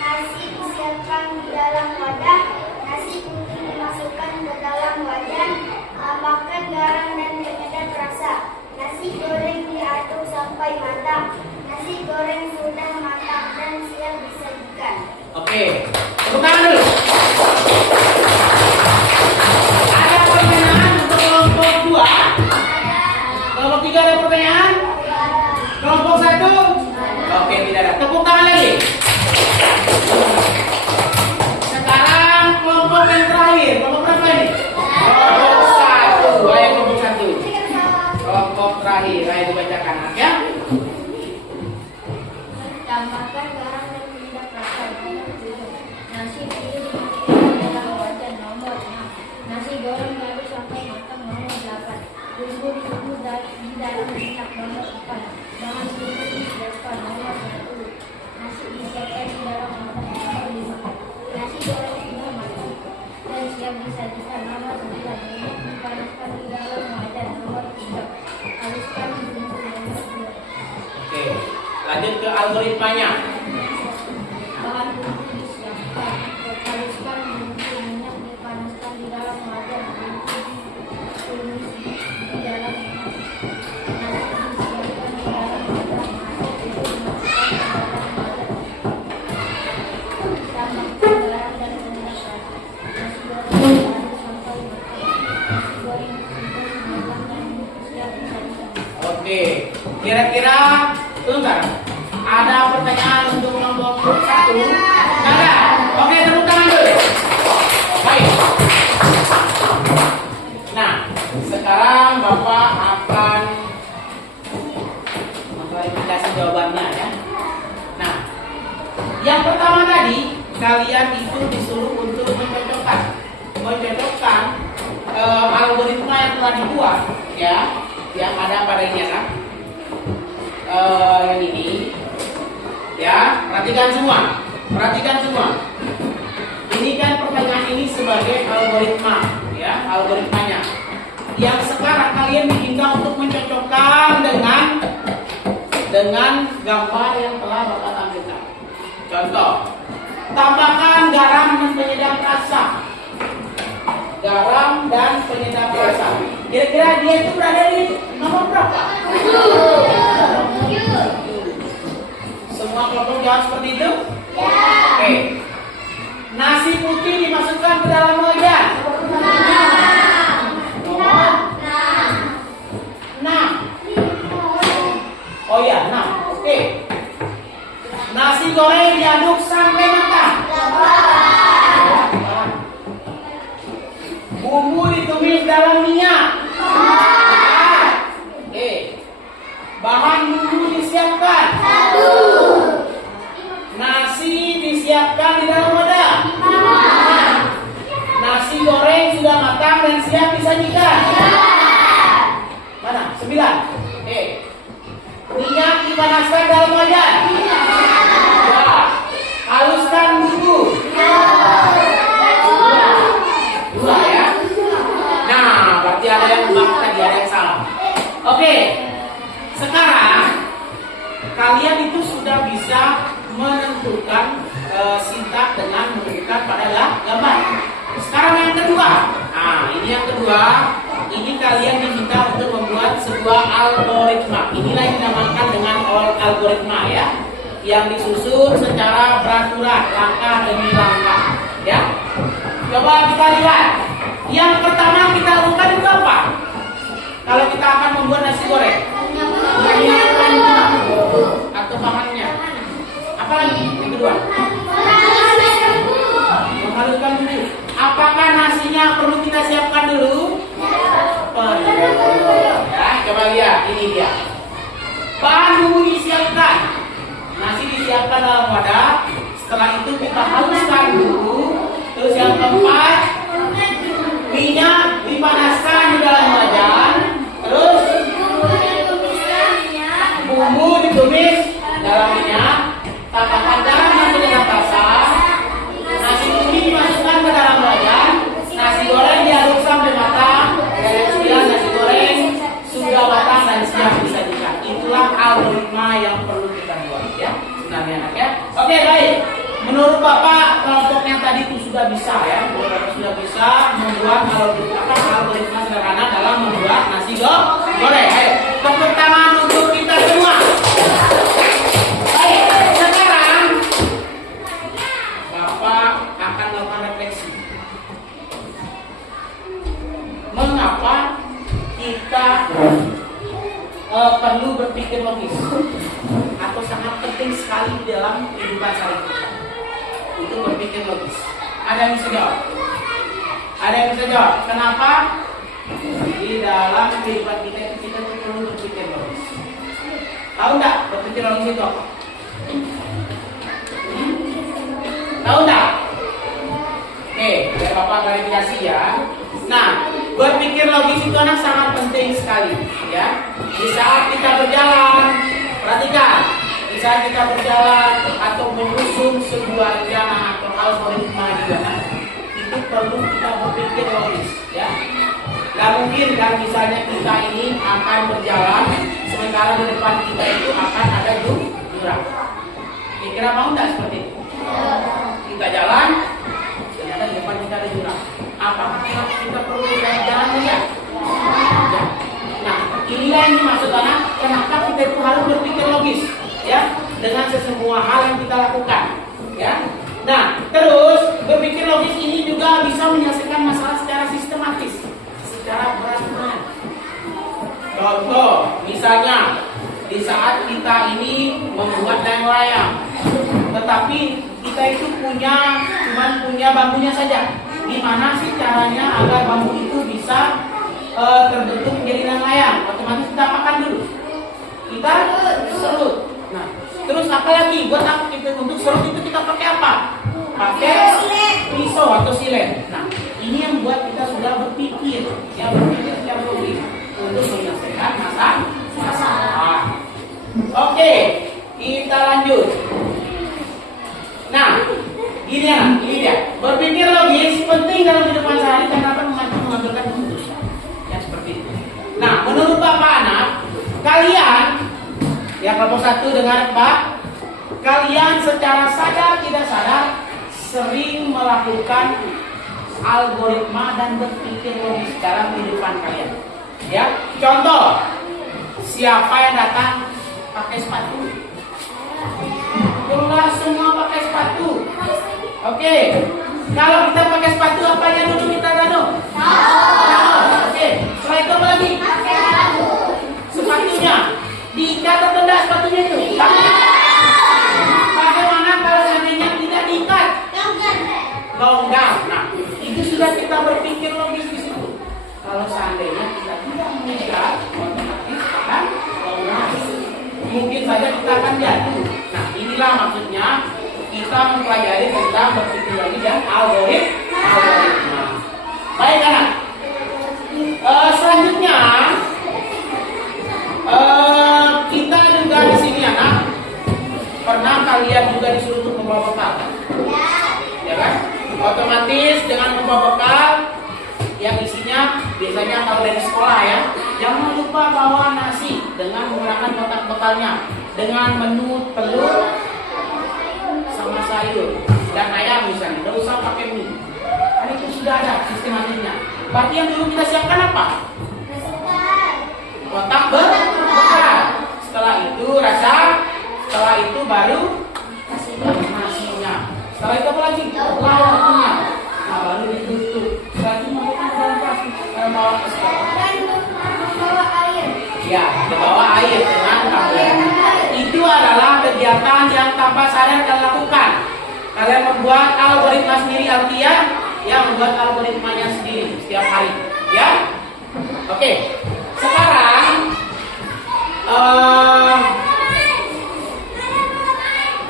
Nasi disiapkan di dalam wadah. Nasi putih dimasukkan ke dalam wajan. Tambahkan garam dan penyedap rasa. Nasi goreng diaduk sampai matang. Nasi goreng sudah matang dan siap disajikan. Oke, tepuk tangan dulu. Ada pertanyaan untuk kelompok 2? Kelompok 3 ada pertanyaan? Kelompok 1? Oke, tidak ada. Tepuk tangan lagi. Sekarang kelompok yang terakhir. Kelompok berapa ini? Kelompok 1. Ayo kelompok 1. Kelompok terakhir. Ayo dibacakan ya. Tambahkan garam dan penyedap rasa nomor 7. Nasi putih dimasukkan ke dalam wajan nomor 6. Nasi goreng diaduk sampai matang nomor 8. Bumbu ditumis di dalam minyak nomor 4. Bahan bumbu disiapkan nomor 10. Nasi disiapkan di dalam wajan nomor 5. Nasi goreng sudah matang dan siap disajikan nomor 9. Minyak dipanaskan di dalam wajan nomor 3. Haluskan bumbu nomor 2. Oke, lanjut ke algoritmanya. Bahan bumbu disiapkan. Haluskan bumbu, minyak dipanaskan di dalam wajan. Bumbu ditumis di dalam minyak. Nasi disiapkan di dalam wajan. Nasi putih dimasukkan ke dalam wajan. Tambahkan garam dan penyedap rasa. Nasi goreng diaduk sampai matang. Nasi goreng sudah matang dan siap disajikan. Oke, kira-kira sebentar. Ada pertanyaan untuk kelompok 1? Nggak ada. Oke, tepuk tangan dulu. Baik. Nah, sekarang Bapak akan mengklarifikasi jawabannya ya. Nah, yang pertama tadi kalian itu disuruh untuk mencocokkan dapat dibuat, ya, yang ada padanya kan, yang ini, ya, perhatikan semua. Ini kan pertanyaan ini sebagai algoritma, ya, algoritmanya. Yang sekarang kalian diminta untuk mencocokkan dengan gambar yang telah Bapak tampilkan. Contoh, tambahkan garam dan penyedap rasa. Garam dan penyedap rasa. Kira-kira dia itu berada di nomor berapa? Semua kelompok jawab seperti itu? Ya. Oke. Nasi putih dimasukkan ke dalam wajan. Nomor 6. Oh ya, 6. Oke. Nasi goreng diaduk sampai matang. Bumbu ditumis dalam minyak. Oke. Bahan bumbu disiapkan. Nasi disiapkan di dalam wadah. Nasi goreng sudah matang dan siap disajikan. Mana? 9. Oke. Minyak dipanaskan dalam wajan. Ya. Haluskan bumbu. Dua ya. Nah, berarti ada yang benar tadi, ada yang salah. Oke. Sekarang kalian itu sudah bisa menentukan sintak dengan menentukan pada gambar. Sekarang yang kedua. Nah, ini yang kedua. Ini kalian diminta untuk membuat sebuah algoritma. Inilah yang dinamakan dengan algoritma, ya, yang disusun secara beraturan, langkah demi langkah, ya. Coba kita lihat. Yang pertama kita lakukan itu apa? Kalau kita akan membuat nasi goreng, menyiapkan atau bahannya. Apa lagi? Yang kedua, menghaluskan dulu. Apakah nasinya perlu kita siapkan dulu? Ya, coba lihat, ini dia. Bahan bumbu disiapkan. Nasi disiapkan dalam wadah. Setelah itu kita haluskan dulu. Terus yang keempat, minyak dipanaskan di dalam wajan. Terus bumbu ditumis dalam minyak. Tambahkan garam dan penyedap rasa. Nasi putih dimasukkan ke dalam wajan. Nasi goreng diaduk sampai matang. Dan yang 9, nasi goreng sudah matang dan siap disajikan. Itulah algoritma yang perlu kita buat, ya, sebenarnya anak, ya. Oke, baik. Menurut Bapak, kelompoknya tadi itu sudah bisa, ya. Bapak sudah bisa membuat algoritma sederhana dalam membuat nasi goreng. Ayo, tepuk tangan untuk kita semua. Baik, sekarang Bapak akan melakukan refleksi. Mengapa kita perlu berpikir logis atau sangat penting sekali di dalam kehidupan sehari-hari untuk berpikir logis? Ada yang bisa jawab? Ada yang bisa jawab? Kenapa di dalam kehidupan kita itu kita perlu berpikir logis? Tahu nggak berpikir logis itu apa? Tahu nggak? Oke, biar Bapak klarifikasi, ya. Nah, berpikir logis itu anak sangat penting sekali, ya. Di saat kita berjalan, perhatikan, di saat kita berjalan atau menyusun sebuah rencana atau algoritma juga, itu perlu kita berpikir logis, ya. Gak mungkin kan misalnya kita ini akan berjalan, sementara di depan kita itu akan ada jurang. Kira-kira mau nggak seperti itu? Kita jalan, ternyata di depan kita ada jurang. Apakah kita perlu jalan lihat? Nah, inilah yang dimaksud anak. Kenapa kita itu harus berpikir logis, ya, dengan sesemua hal yang kita lakukan, ya. Nah, terus berpikir logis ini juga bisa menyelesaikan masalah secara sistematis, secara beraturan. Contoh, misalnya di saat kita ini membuat layang-layang, tetapi kita itu cuma punya bambunya saja. Gimana sih caranya agar bambu itu bisa terbentuk menjadi layang-layang? Otomatis kita apakan dulu? Kita serut. Nah, terus apa lagi? Buat apa kita untuk serut itu kita pakai apa? Pakai pisau atau silet. Nah, ini yang buat kita sudah berpikir, ya, berpikir secara logis. masalah. Oke, kita lanjut. Nah, ini dia. Berpikir logis penting dalam kehidupan sehari karena dapat membantu mengambilkan keputusan. Ya seperti itu. Nah, menurut Bapak anak, kalian yang kelompok 1 dengar Pak, kalian secara sadar tidak sadar sering melakukan algoritma dan berpikir logis dalam kehidupan kalian. Ya, contoh, siapa yang datang pakai sepatu? Jelas semua pakai sepatu. Oke, kalau kita pakai sepatu apa yang dulu kita tahu? Oke, setelah itu apa lagi? Sepatunya diikat atau tidak sepatunya itu? Bagaimana kalau seandainya tidak diikat? Longgar. Nah, itu sudah kita berpikir logis di situ. Kalau seandainya kita tidak mengikat, otomatis akan longgar. Mungkin saja kita akan jatuh. Nah, inilah maksudnya kita mempelajari tentang berpikir logis dan algoritma. Baik anak. Selanjutnya kita juga di sini anak. Pernah kalian juga disuruh untuk membawa bekal? Ya kan? Otomatis dengan membawa bekal yang isinya biasanya kalau dari sekolah ya, jangan lupa bawa nasi dengan menggunakan kotak bekalnya dengan menu telur sama sayur dan ayam misalnya, tidak usah pakai mie. Kan itu sudah ada sistematiknya. Berarti yang dulu kita siapkan apa? Kotak bekal. Setelah itu rasa, setelah itu baru nasinya. Setelah itu apa lagi? Lauknya. Nah, baru ditutup. Setelah itu masukkan ke dalam plastik. Bawa ke sekolah. Membawa air. Ya, membawa air dengan kabel. Itu adalah kegiatan yang tanpa sadar kalian lakukan. Kalian membuat algoritma sendiri, artinya yang membuat algoritmanya sendiri setiap hari. Ya, oke. Sekarang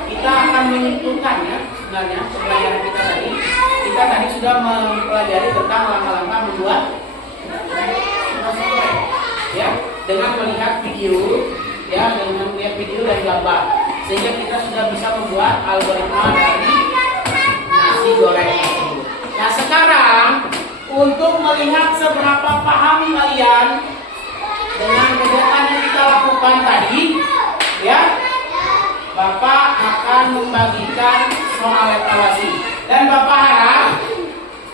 kita akan menyimpulkan ya sebenarnya pembelajaran kita tadi. Kita tadi sudah mempelajari tentang langkah-langkah membuat nasi goreng, ya, dengan melihat video, ya, dengan melihat video dan gambar, sehingga kita sudah bisa membuat algoritma dari nasi goreng tersebut. Nah, sekarang untuk melihat seberapa paham kalian dengan kegiatan yang kita lakukan tadi, ya, Bapak akan membagikan soal evaluasi dan Bapak harap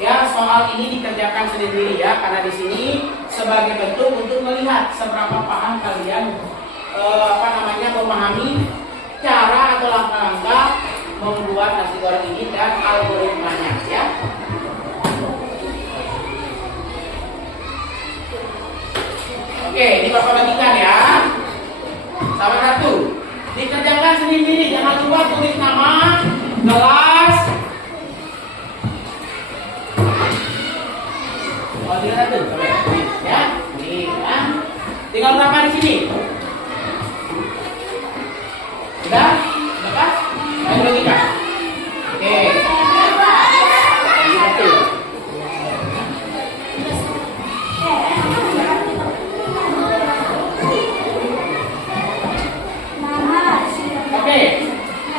ya soal ini dikerjakan sendiri ya, karena di sini sebagai bentuk untuk melihat seberapa paham kalian memahami cara atau langkah-langkah membuat nasi goreng ini dan algoritmanya ya. Oke, ini Bapak bagikan ya. Sama satu. Dikerjakan sendiri, jangan lupa tulis nama, kelas. Oh, tidak satu, ya. Nih, ya. Tinggal berapa di sini? Sudah? Sudah? Ayo bagikan. Oke. Ini satu. Oke,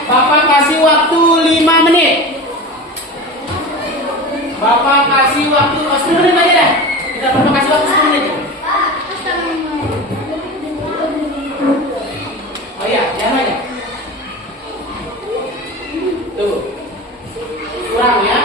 Bapak kasih waktu 5 menit. Bapak kasih waktu 10 menit aja deh. Kita Bapak kasih waktu 10 menit. Oh iya, jangan aja. Tuh. Kurang ya.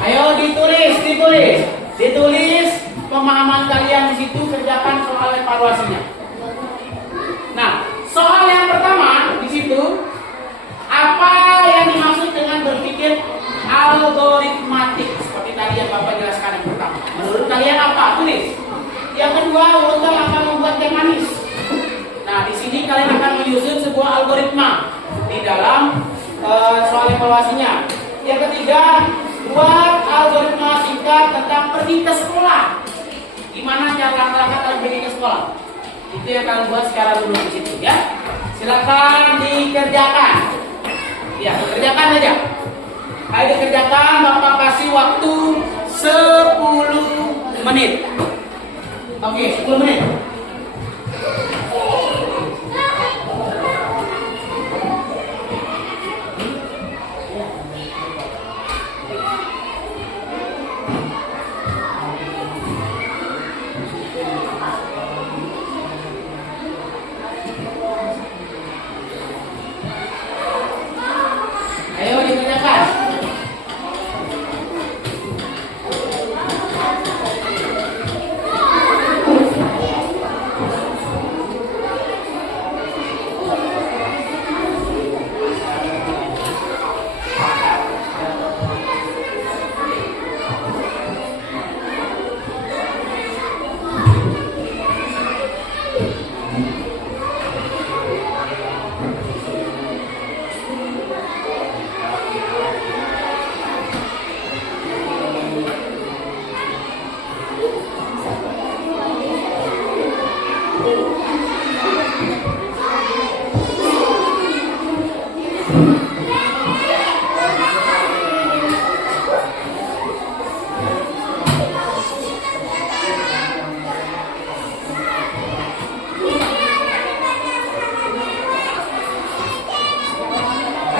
Ayo ditulis pemahaman kalian di situ, kerjakan soal evaluasinya. Nah, soal yang pertama di situ, apa yang dimaksud dengan berpikir algoritmatik? Seperti tadi yang Bapak jelaskan yang pertama. Menurut kalian apa? Tulis. Yang kedua, urutan akan membuat teh manis. Nah, di sini kalian akan menyusun sebuah algoritma di dalam soal evaluasinya. Yang ketiga, buat algoritma singkat tentang pergi ke sekolah. Gimana cara langkah kalian pergi ke sekolah? Itu yang kalian buat secara dulu di situ ya. Silakan dikerjakan. Ya, kerjakan aja. Ayo dikerjakan, Bapak kasih waktu 10 menit. Oke, 10 menit. Ayo dikerjakan.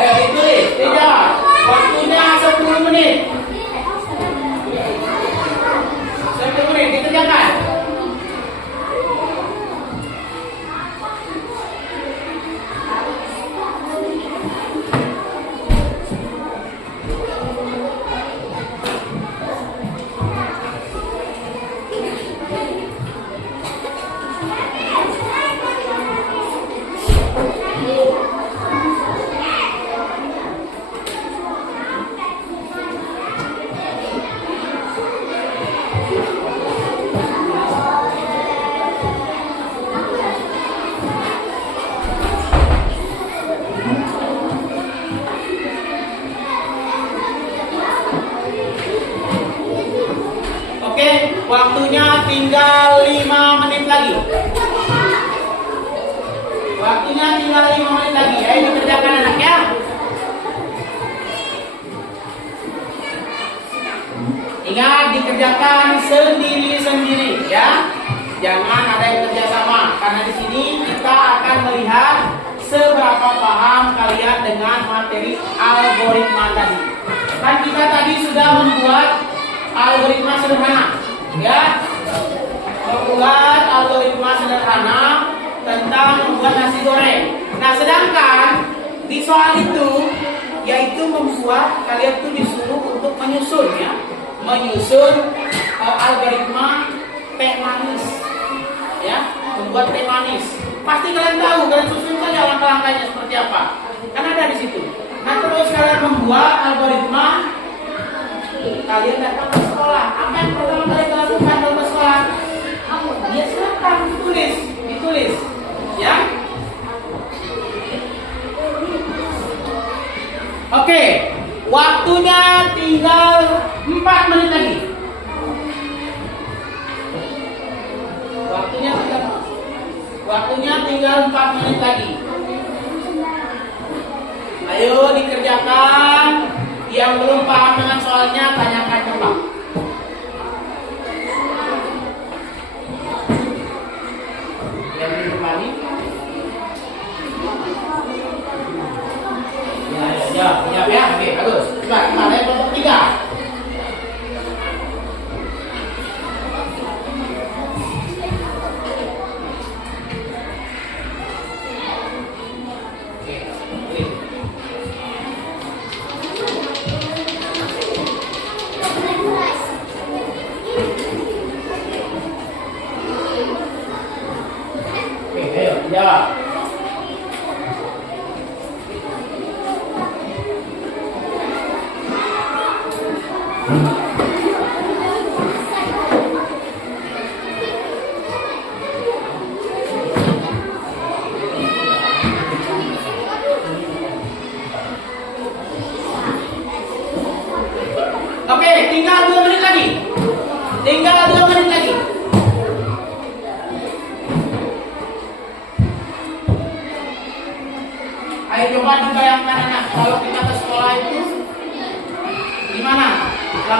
Ayo ditulis, tidak. Waktunya 10 menit. 10 menit dikerjakan. Oke, waktunya tinggal 5 menit lagi. Waktunya tinggal 5 menit lagi. Ayo dikerjakan anak ya. Ingat dikerjakan sendiri-sendiri ya. Jangan ada yang kerjasama karena di sini kita akan melihat seberapa paham kalian dengan materi algoritma tadi. Kan kita tadi sudah membuat algoritma sederhana ya, membuat algoritma sederhana tentang membuat nasi goreng. Nah, sedangkan di soal itu yaitu membuat, kalian tuh disuruh untuk menyusun ya, menyusun algoritma teh manis ya, membuat teh manis. Pasti kalian tahu, kalian susun saja langkah-langkahnya seperti apa, kan ada di situ. Nah, terus kalian membuat algoritma. Kalian datang ke sekolah, apa yang pertama kali kalian lakukan datang ke sekolah? Ya silakan ditulis, ya. Oke, waktunya tinggal 4 menit lagi. Waktunya tinggal 4 menit lagi. Ayo dikerjakan. Yang belum paham dengan soalnya tanyakan ke Pak. Yang belum paham? Ya. Oke, bagus. Coba kita lihat kelompok 3. Jawab.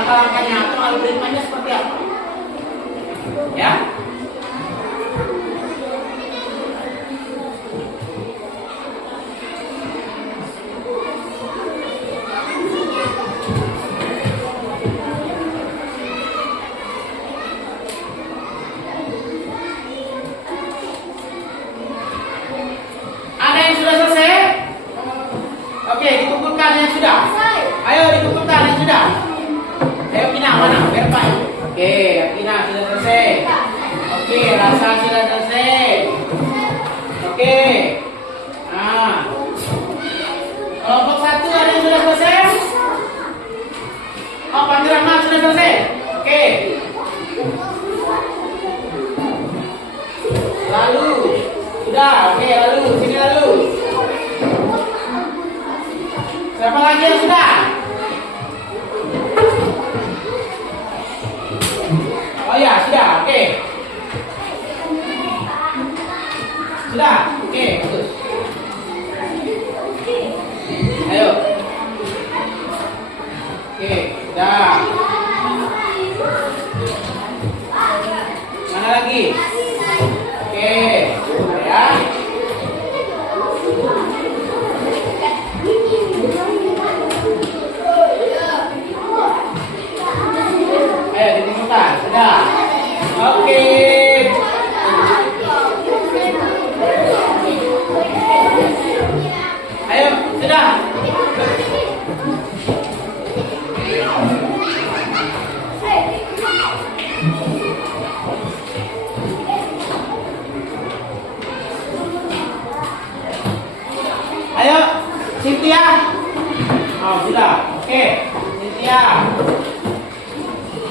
langkah-langkahnya atau algoritmanya seperti apa. Ya. Ada yang sudah selesai? Oke, dikumpulkan yang sudah. Ayo dikumpulkan yang sudah. Ayo Kina, mana? Verpa. Oke, Kina sudah selesai. Oke, Rasa sudah selesai. Oke. Nah. Kelompok 1 ada yang sudah selesai? Oh, Panji Rahmat sudah selesai. Oke. Lalu sudah, oke, lalu sini lalu. Siapa lagi yang sudah? Oh ya, sudah, oke. Sudah, oke, bagus. Ayo. Oke, sudah. Mana lagi? Oke, ya. Ayo dikumpulkan, sudah. Oke. Ayo, sudah. Ayo, Cynthia. Oh, sudah. Oke, Cynthia.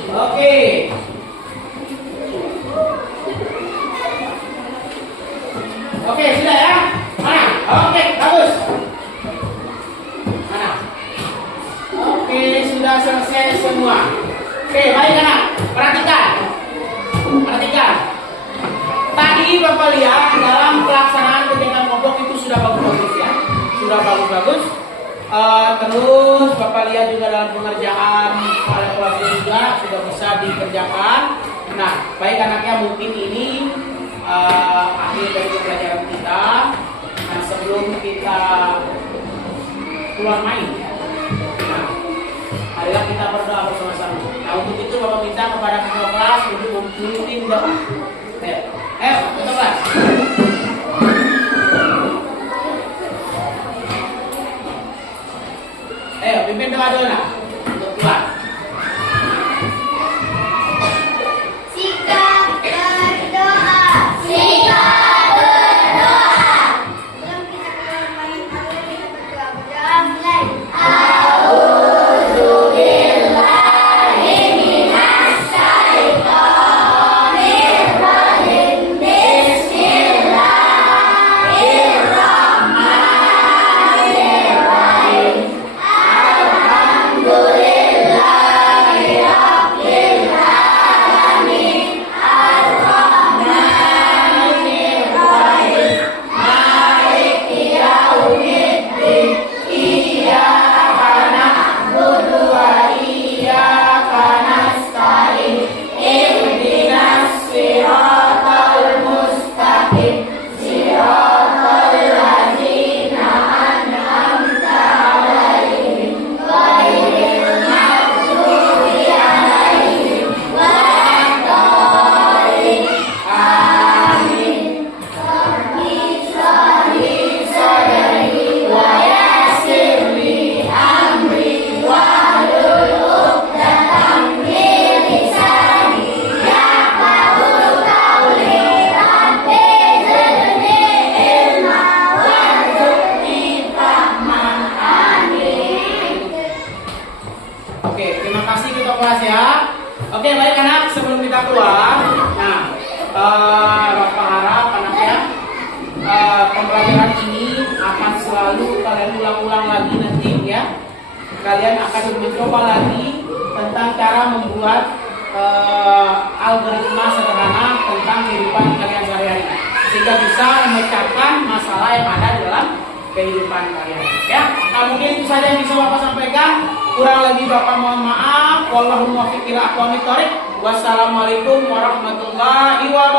Oke. Oke, sudah ya? Mana? Oke, bagus. Mana? Oke, sudah selesai semua. Oke, baik anak. Perhatikan. Perhatikan. Tadi Bapak lihat dalam pelaksanaan kegiatan kelompok itu sudah bagus-bagus ya. Sudah bagus-bagus. Terus Bapak lihat juga dalam pengerjaan evaluasi juga sudah bisa dikerjakan. Nah, baik anaknya, mungkin ini akhir dari pembelajaran kita. Nah, sebelum kita keluar main ya. Nah, marilah kita berdoa bersama-sama. Nah, untuk itu Bapak minta kepada ketua kelas untuk memimpin doa. Ayo, ketua kelas. Ayo, pimpin doa dulu lah untuk keluar. Sikap berdoa. Sikap berdoa. Sebelum kita keluar main, mari kita berdoa. Berdoa mulai. kelas ya. Oke, baik anak, sebelum kita keluar, nah, Bapak harap anaknya pembelajaran ini akan selalu kalian ulang-ulang lagi nanti ya. Kalian akan mencoba lagi tentang cara membuat algoritma sederhana tentang kehidupan kalian sehari-hari, sehingga bisa memecahkan masalah yang ada di dalam kehidupan kalian. Ya, nah mungkin itu saja yang bisa Bapak sampaikan. Kurang lebih Bapak mohon maaf. Wallahu muwaffiq ila aqwamit thoriq. Wassalamualaikum warahmatullahi wabarakatuh.